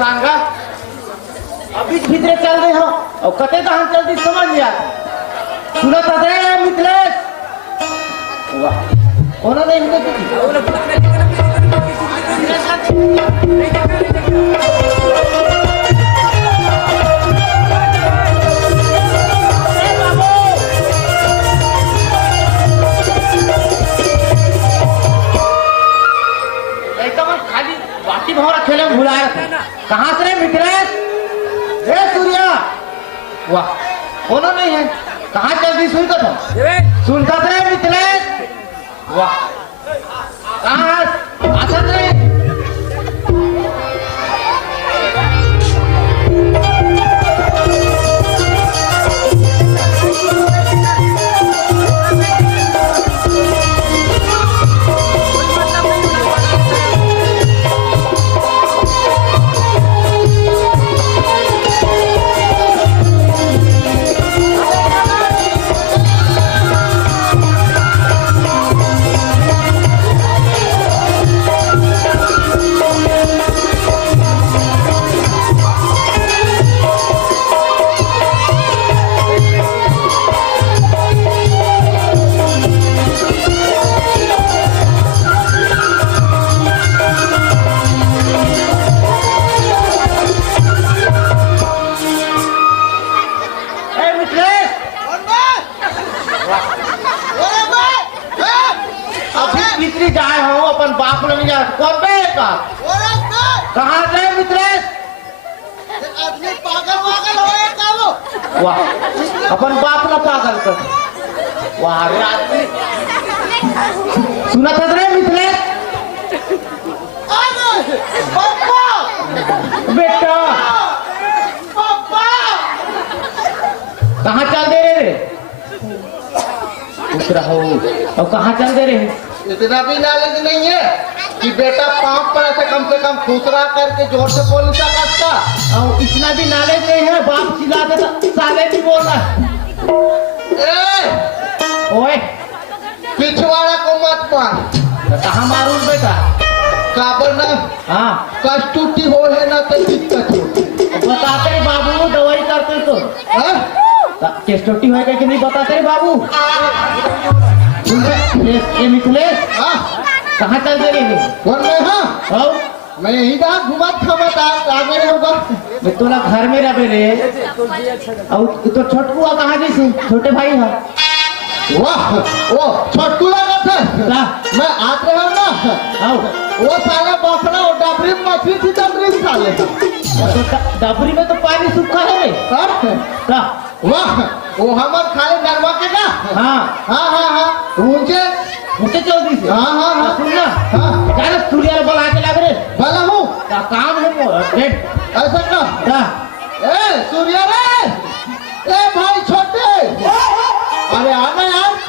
सांगा अभी भीतरे चल रहे हो और कते कहां चलती समझ लिया सुनत है मिथिलेश वाह कोना नहीं होते खाली बाटी भौरा खेले भुला कहां से मिथिलेश रे सूर्या वाह कोनो नहीं है कहां चल दी सुनता रे मिथिलेश वाह कहां आता रे जाए हो अपन बाप नहीं जा कौन का कहां से मिथिलेश आदमी पागल होए का वो वाह अपन बाप ना पागल कर वाह आदमी सुना था रे मिथिलेश पापा बेटा पापा कहां चल दे रे उतरा हो और कहां चल दे रे इतना भी नॉलेज नहीं है कि बेटा पांव पर ऐसे कम से कम खुसरा करके जोर से बोल नहीं सकता और इतना भी नॉलेज नहीं है बाप चिल्ला देता साले भी बोल रहा है ओए पिछवाड़ा को मत मार कहाँ मारूं बेटा काबर ना हाँ कष्ट टूटी हो है ना तो दिक्कत हो बताते बाबू दवाई करते तो केस्टोटी है कि नहीं बताते रे बाबू ये मिथिलेश कहाँ चल दे रही है कौन मैं हाँ मैं यही था घुमा आगे होगा मैं तोला घर में रहे रे और तो छोटकू कहाँ जैसे छोटे भाई है वाह वो छोटकू लगा था मैं आत रहा हूँ ना वो साले बकरा और डबरी में मछली थी डबरी साले डबरी में तो पानी सूखा है रे वाह वो हमार खाली नरवा के ना हाँ हाँ हाँ हाँ ऊंचे ऊंचे चौधरी से हाँ हाँ हाँ सुनना हाँ क्या सूर्या बल आके लग रहे भला हूँ क्या काम है मोर डेट ऐसा का ए सूर्या रे ए भाई छोटे अरे आना यार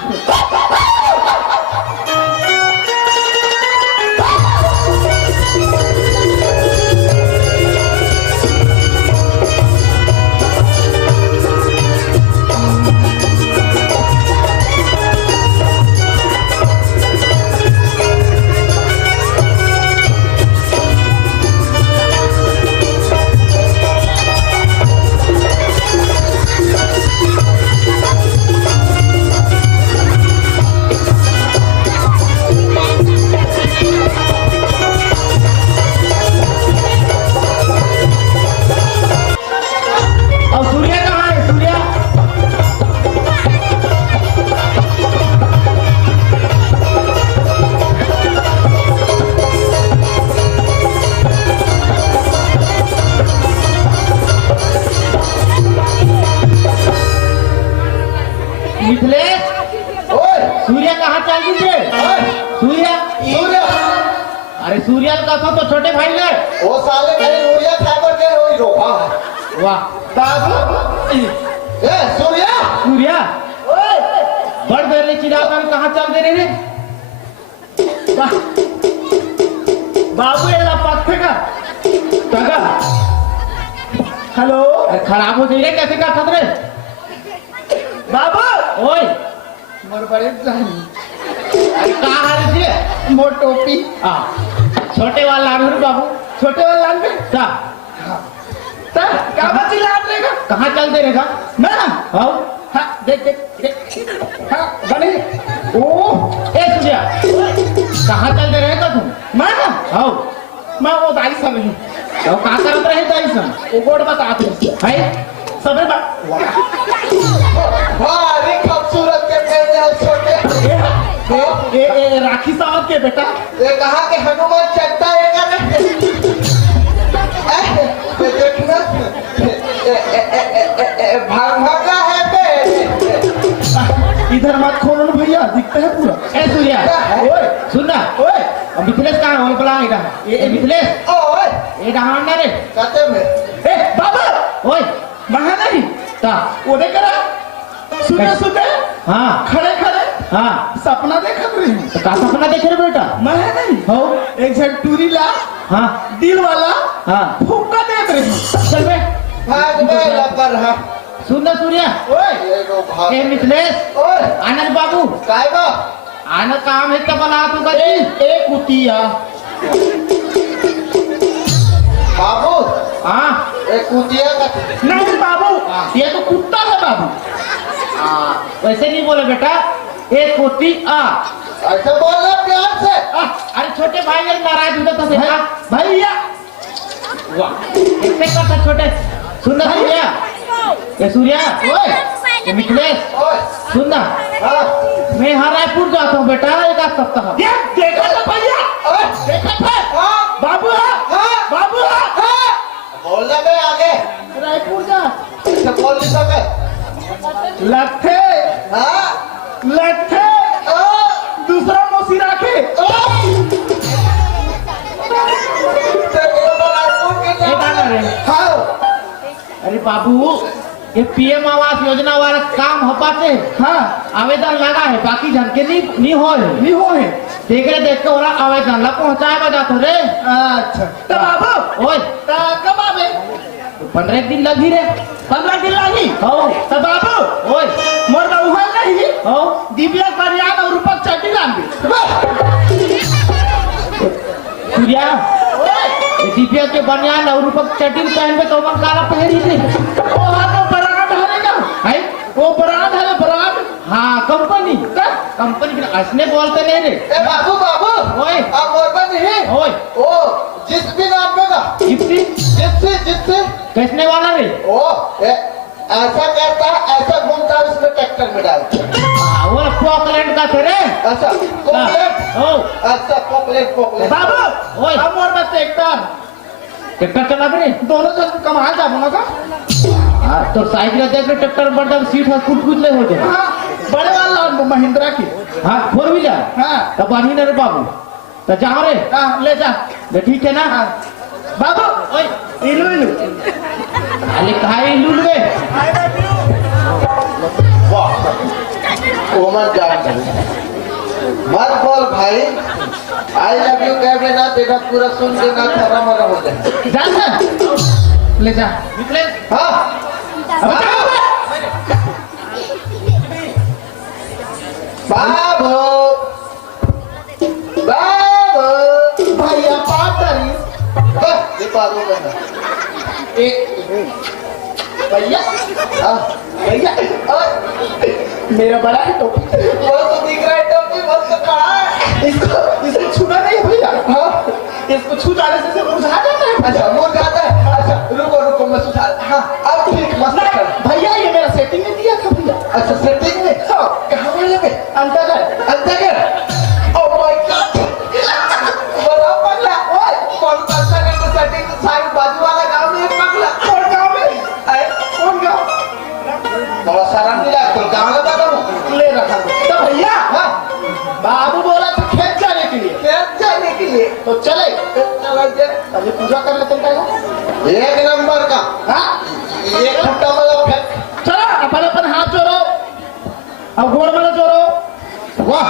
सूर्या कहाँ चल गई सूर्या अरे सूर्या का तो छोटे भाई ने वो साले मेरे सूर्या खाकर के रोई रोका वाह ए सूर्या बड़ बेले चिराग कहाँ चल दे रहे बाबू ये पत्थर का हेलो खराब हो जाइए कैसे का खतरे बाबू ओए मोर बड़े अरे कहाँ हाल जी मोर टोपी छोटे वाला लान बाबू छोटे वाला लान में कहाँ चिल्लात रहेगा? कहाँ चल दे रहेगा मैं आओ हाँ देख देख देख हाँ बने ओ ए सूर्या कहाँ चल दे रहेगा तुम मैं आओ मैं वो दाई सब नहीं तो कहाँ करत रहे था इसम वो गोड़ बताते है सबे भारी खूबसूरत के पेड़ हैं छोटे। ए राखी साहब के बेटा ये कहा के हनुमान चट्टा है देखना भागा है बे। इधर मत खोलो ना भैया दिखता है पूरा ए सूर्या ओए सुन ना ओए अब मिथिलेश कहाँ है बोला इधर ये मिथिलेश ओए ये कहाँ अंडा रे कहते में ए बाबा ओए महा नहीं ता वो देख रहा सुने सुने हाँ खड़े खड़े हाँ सपना देखा रही तो का सपना देखे रे बेटा मैं नहीं हो एक झटूरी ला हाँ दिल वाला हाँ फूका देख रही चल बे भाग में लबर है सुन ना सूर्या ओए ये लो भाग ए मिथिलेश ओए आनंद बाबू काय बा आना काम है तब बला तू का जी एक कुतिया बाबू हाँ एक कुतिया का नहीं बाबू ये तो कुत्ता है बाबू वैसे नहीं बोले बेटा एक कुत्ती ऐसे बोलना प्यार से। अरे छोटे भाई यार नाराज हो जाता है भैया वाह ऐसे करता छोटे सुन ना सूर्या ये सूर्या ओए ये मिथिलेश ओए सुन ना हाँ मैं यहाँ रायपुर जाता हूँ बेटा एक आध सप्ताह देख देखा ना भैया ओए देखा था हाँ बाबू हाँ बाबू हाँ बोलने में आगे रायपुर जा ऐसे बोल नहीं सके। लट्ठे हाँ लट्ठे दूसरा मौसी राखे ये गाना रे हाँ अरे बाबू ये पीएम आवास योजना वाला काम हो पाते हाँ आवेदन लगा है बाकी जन के नहीं हो है नहीं हो है देख के हो रहा आवेदन ला पहुँचाए बजा तो रे अच्छा तो बाबू ओए तो कब आवे 15 दिन लगी रे 15 दिन लगी हो तो बाबू ओए मोर बहुआ नहीं हो दिव्या कल्याण और रूपक चटी लांबी सूर्या ओए ये दिव्या के बनियान और रूपक चटिल पहन के तो मन काला पहन ही थे वो हाथों बराड हरेगा है वो बराड है बराड हाँ कंपनी कंपनी के असने बोलते नहीं रे ए बाबू बाबू ओए अब मोरबा नहीं ओए ओ जिस भी नाम पे का जिप्सी जिससे कैसने वाला रे ओ ऐसा करता है ऐसा घूमता है उसमें ट्रैक्टर में डालता है वो पॉकलैंड का थे रे अच्छा पॉकलेट ओ अच्छा पॉकलेट बाबू ओए अब मोर बस ट्रैक्टर ट्रैक्टर चला रे दोनों जन कमाल जा बना का हाँ तो साइकिल देख के ट्रैक्टर बढ़ सीट है कूद कूद ले हो जाए हाँ बड़े वाला महिंद्रा की हाँ 4 व्हीलर हाँ तब बानी रे बाबू तो जाओ रे हाँ ले जा ठीक है ना हाँ बाबू ओए इलू इलू अरे खाई लूल वे वाह ओमन जान मत बोल भाई आई लव यू कह देना तेरा पूरा सुन देना थरा मरा हो जाए जा जा ले जा निकले हाँ बाबू बाबू भैया पातरी ये बाबू कहना भैया हाँ भैया ओए, मेरा बड़ा है तो वो तो दिख रहा है टोपी बहुत तो कड़ा है इसको छूना नहीं है भैया हाँ इसको छू जाने से मुरझा जाता है अच्छा मुड़ जाता है अच्छा रुको रुको मैं सुधार हाँ अब ठीक मस्त कर भैया ये मेरा सेटिंग में दिया था भैया अच्छा सेटिंग में हाँ कहाँ वाले में अंतर है अंदर ओह माय गॉड बड़ा पगला ओए कौन सा सेकंड सेटिंग साइड बाजू वाला गांव में एक पगला कौन गाँव में कौन गाँव बड़ा सारा मिला तो गांव में बताऊं ले रखा तो भैया हाँ बाबू बोला था खेत जाने के लिए खेत जाने के लिए तो चले चला जाए अभी पूजा कर लेते हैं क्या एक नंबर का हाँ ये खुट्टा वाला फेंक चलो अपन अपन हाथ जोड़ो अब गोड़ वाला जोड़ो वाह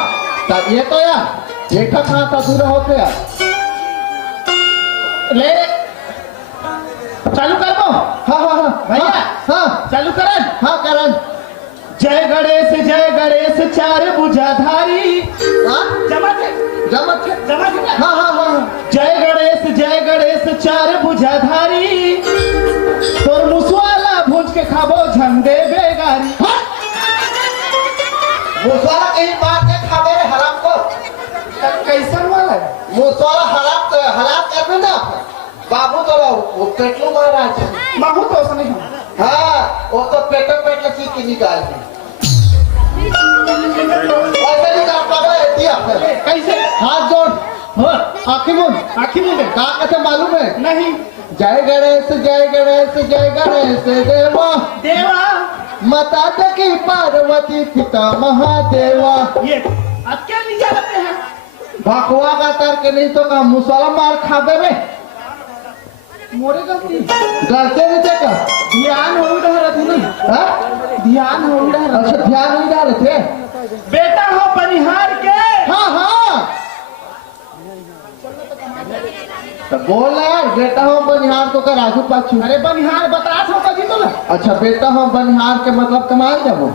तब ये तो यार एक हाथ अधूरा होते यार ले चालू कर दो हाँ हाँ हाँ भैया हाँ चालू करन हाँ करण जय गणेश चार भुजाधारी हाँ जमा थे जमत है जमा थे हाँ हाँ हाँ जय गणेश चार भुजाधारी मुसवाला कहीं मार के खावे रे हराम को कैसन वाला है? मुसवाला हराम हलाक करबे ना बाबू तो वो पेटलू मारा है माहू तो ऐसा नहीं है। हाँ वो तो पेटो पेट लगी की निकाल दी ऐसे निकाल पावे दिया कैसे? हाथ जोड़ आखिर मुंह कहा कैसे मालूम है नहीं। जय गणेश जय गणेश जय गणेश देवा देवा माता की पार्वती पिता महादेवा ये अब क्या लिया रखते हैं? भकुआ का तर्क नहीं तो का मुसला मार खा देवे मोरे गलती गलते नहीं देखा ध्यान हो रहा थी नहीं। हाँ? ध्यान हो रहा अच्छा ध्यान नहीं डाले थे बेटा हो बनिहार के। हाँ हाँ तो बोल यार बेटा हो बनिहार तो कर आजू पाछू अरे बनिहार बता हो कभी तो ना। अच्छा बेटा हो बनिहार के मतलब कमाल जाबो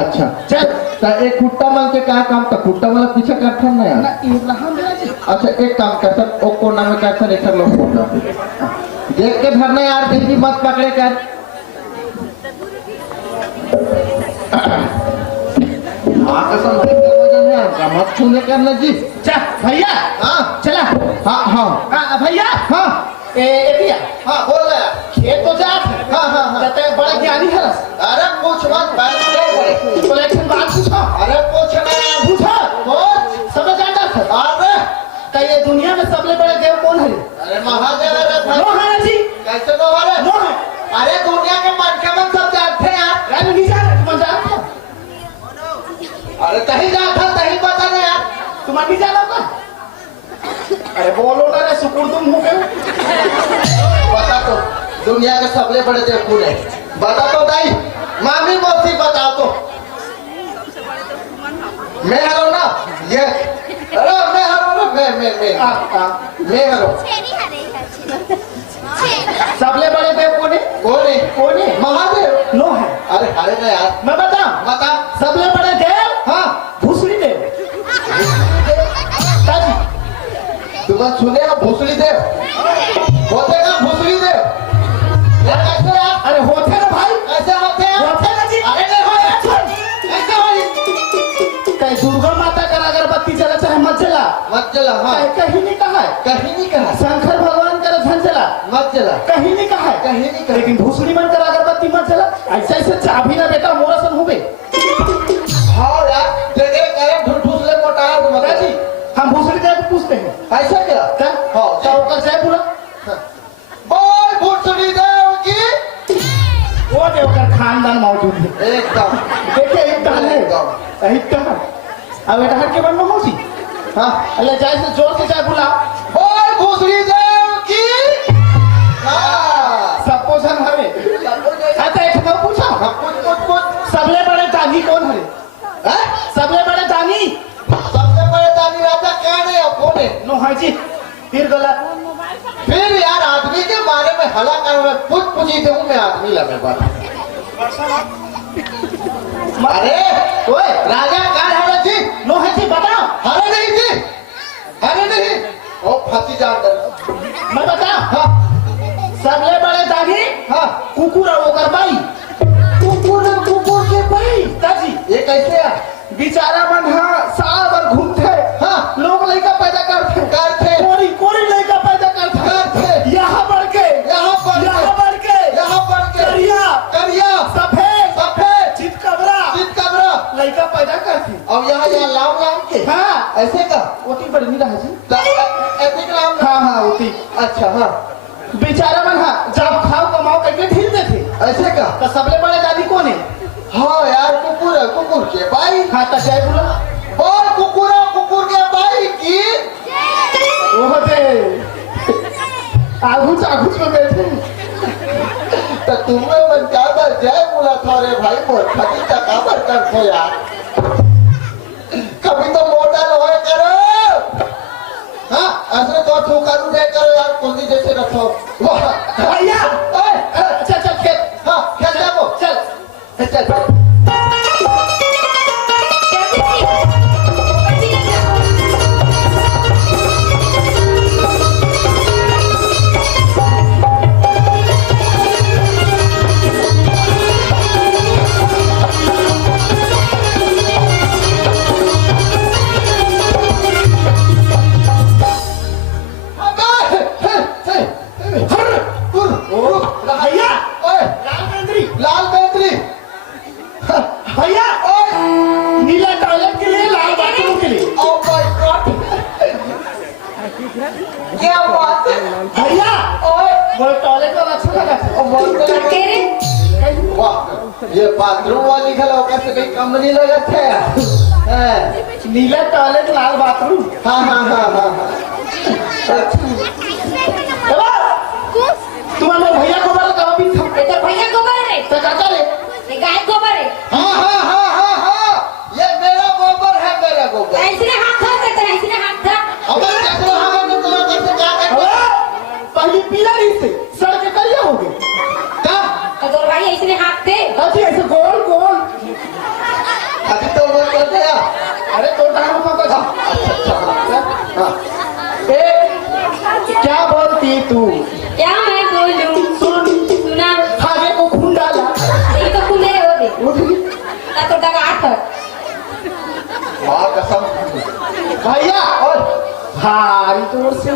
अच्छा चल तो एक खुट्टा मन के क्या काम तो खुट्टा वाला पीछे करते ना यार ना इब्राहिम मेरा जी। अच्छा एक काम कर सब ओ कोना में कैसे एक लोग बोल देख के धरना यार कहीं भी मत पकड़े कर कसम देख के वजन है का मत छूने करना जी चल भैया हाँ चला। हाँ हाँ भैया हाँ ए भैया हाँ बोल रहा खेत तो जा। हाँ हाँ हाँ कहते हैं बड़ा ज्ञानी है। अरे पूछ मत बात नहीं तो एक बात पूछो। अरे पूछ ना पूछो पूछ सब जानता है। अरे का ये दुनिया में सबसे बड़े देव कौन है? अरे महादेव है नो है जी। कैसे नो है नो है। अरे दुनिया के मन के मन सब जानते हैं यार रानी नहीं जान तुम जानते हो? अरे कहीं जाता तहीं पता नहीं यार तुम नहीं जाना का? अरे बोलो ना रे सुकुर तुम हो गए। बता तो दुनिया के सबले बड़े देव कौन है बता तो दाई मामी मौसी बताओ तो मैं हरो ना ये अरे मैं हरो ना मैं हरो सबले बड़े देव कौन है? कौन है कौन है? महादेव नो है। अरे अरे ना यार मैं बता बता सबले बड़े देव हाँ भूसड़ी देव। ताजी तुम्हें सुने हो भूसड़ी देव होते का भूसड़ी देव यार कैसे यार अरे होते ना भाई कैसे होते हैं होते ना जी। अरे नहीं हो कैसे हो कहीं दुर्गा माता का अगरबत्ती जला चाहे मत जला मत चला हाँ कहीं नहीं कहा है। कहीं नहीं कहा शंकर भगवान का रथन जला मत चला कहीं नहीं कहा है। कहीं नहीं कहा लेकिन भूसड़ी बनकर अगरबत्ती मत जला ऐसे ऐसे चाबी ना बेटा मोरा सन हो गए। हाँ यार तेरे करे ढूंढूस ले मोटा है तुम जी हम भूसड़ी देव को पूछते हैं ऐसा क्या क्या? हाँ क्या होकर जाए पूरा बोल भूसड़ी देव की वो देवकर खानदान मौजूद है। एकदम देखिए एक टहल है एक टहल अब बेटा हट के बन में मौसी। हाँ अल्लाह जाए से जोर से जाए बुला बोल भूसड़ी देव की हाँ सब पोषण हवे। अच्छा एक बार पूछा कुछ सबले बड़े दानी कौन है? हैं सबले बड़े दानी सबसे बड़े दानी राजा कौन है और कौन है नो है जी फिर गला फिर यार आदमी के बारे में हला कर मैं पूछी दूं मैं आदमी लगे बात अरे ओए राजा कौन है जी नो है जी बताओ। अरे नहीं जी अरे नहीं ओ फांसी जान दे मैं बता हाँ सबले बड़े दानी हाँ कुकुर और ओकर भाई कुकुर के भाई ताजी ये कैसे है बेचारा मन हाँ साल भर घूमते हाँ लोग लड़का पैदा करते कोरी कोरी लड़का पैदा करते यहाँ बढ़ के करिया सफेद चितकबरा लड़का पैदा करते और यहाँ लाम के हाँ ऐसे का ओती बड़ी नहीं रहा जी। ऐसे का लाम हाँ हाँ ओती अच्छा हाँ बेचारा मन हाँ जब खाओ कमाओ करके ढील देते ऐसे का तो सबले बड़े दादी कौन है? हाँ यार कुकुर है कुकुर के भाई हाँ तो जय बोला और कुकुर के भाई की वो दे आगुच में बैठे तो तुम्हें मन क्या बार जय बोला था रे भाई मोर खटी का काबर कर थो यार कभी तो मोटा होए करो हाँ ऐसे तो ठोकर उठे करो यार कुंडी जैसे रखो वाह भैया चल खेत हाँ खेल जाओ चल चल वो टॉयलेट वाला अच्छा लगा और बोलते क्या कह रहे वाह ये बाथरूम वाली खला ओकर से कहीं कम नहीं लगत है हैं? नीला टॉयलेट लाल बाथरूम हाँ हाँ हाँ हाँ हाँ तुम्हारे भैया को बोला कब भी था ये तो भैया गोबर है तो काका रे ये गाय गोबर है हाँ हाँ हाँ हाँ हाँ ये मेरा गोबर है मेरा गोबर ऐसे हाथ था करते हैं ऐसे हाथ था अगर चक्र हमें तो तुम्हारे कैसे क्या करते पहली पीला नहीं थे सड़क करिया हो गए कब तो भाई ऐसे हाथ थे अजी ऐसे गोल गोल अभी तो वो करते हैं अरे तो डालो तो अच्छा अच्छा हाँ क्या बोलती तू क्या मैं बोलूं सुन सुना आगे को खून डाला ये तो खुले हो दे ना तो डगा हाथ माँ कसम भैया और भारी तोड़ से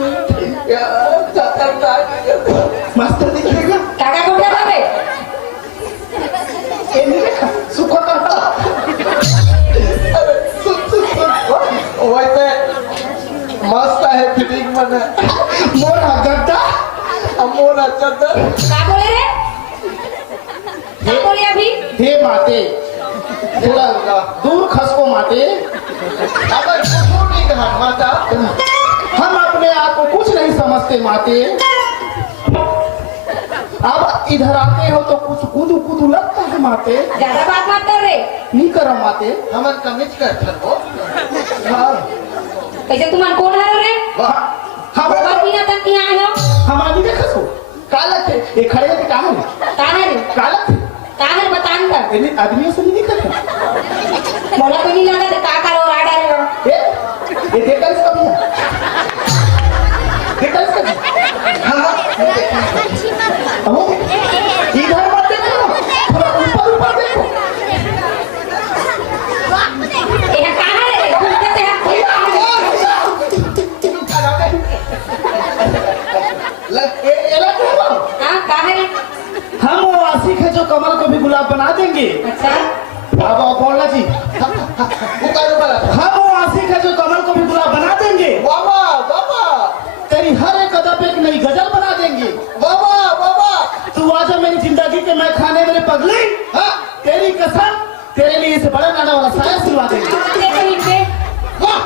मस्त दिखेगा काका को क्या बाबे ये नहीं देखा सुखो करता वैसे मस्त है फिटिंग में मोरा गड्ढा मोरा चद्दर क्या बोले रे क्या बोले अभी हे माते थोड़ा दूर खसको माते अब नहीं कहा माता हम अपने आप को कुछ नहीं समझते माते अब इधर आते हो तो कुछ कूदू कूदू लगता है माते ज्यादा बात मत कर रे नहीं करो माते हमन कमिज कर हो हाँ कैसे तुम कौन है रे हम गोबर बिना तक यहाँ आए हो हमारी देखो सो काला थे ये खड़े थे कहाँ है कहाँ रे काला थे कहाँ है बतान का ये आदमियों से नहीं दिखता था मोला को नहीं लगा तो का करो राडा रे ये देखा इसका भी देखा इसका भी हाँ अहो, इधर मत देखो थोड़ा ऊपर ऊपर देखो ये कहाँ है रे घूमते थे हम हाँ कहाँ है रे हम वो आशिक है जो कमल को भी गुलाब बना देंगे अच्छा अब बोलना जी हम वो आशिक है जो कमल को भी गुलाब बना देंगे बाबा बाबा तेरी हर एक अदा पे एक नई गजल बना देंगे बाबा बाबा तू आजा मेरी जिंदगी के मैं खाने मेरे पगली हाँ तेरी कसम तेरे लिए इसे बड़ा गाना वाला साया सिलवा देंगे देखो नीचे वाह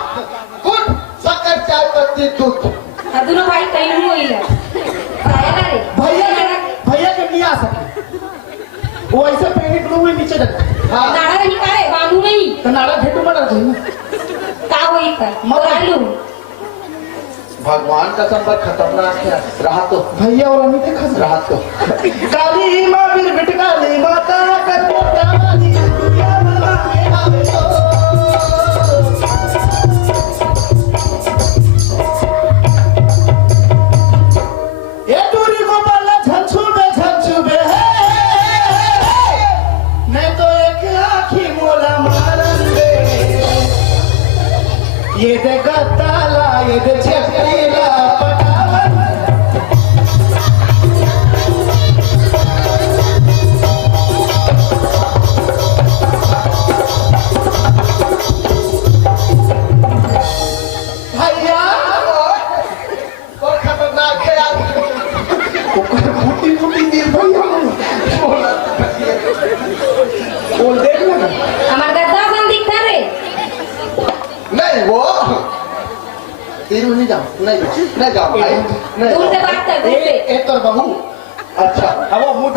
गुड शक्कर चाय पत्ती दूध अब दोनों भाई कहीं नहीं हुई है आया ना रे भैया के नहीं आ सके वो ऐसे पेड़ी डूब हुई नीचे रख हाँ नाड़ा नहीं करे बांधू नहीं तो नाड़ा घेटू में रख का होई कर मोरालू भगवान का संपर्क खतरनाक है रहा तो भैया और अमित खस रहा तो काली माँ बिर बिट काली माता कर मोटा वाली दुनिया बना के आवे तो ये टूरी को बाला झंझू बे है मैं तो एक आँखी मोला मारंगे ये देखा ताला ये दे छपीला पटावन भैया और खतरनाक है यार फूटी फूटी दिल भैया बोल देख ना हमार गद्दा सन दिखता रे नहीं वो तीन नहीं जाओ नहीं जाओ भाई नहीं दूर से जाओ। बात कर दूर से एक तोर बहू अच्छा अब वो मुंह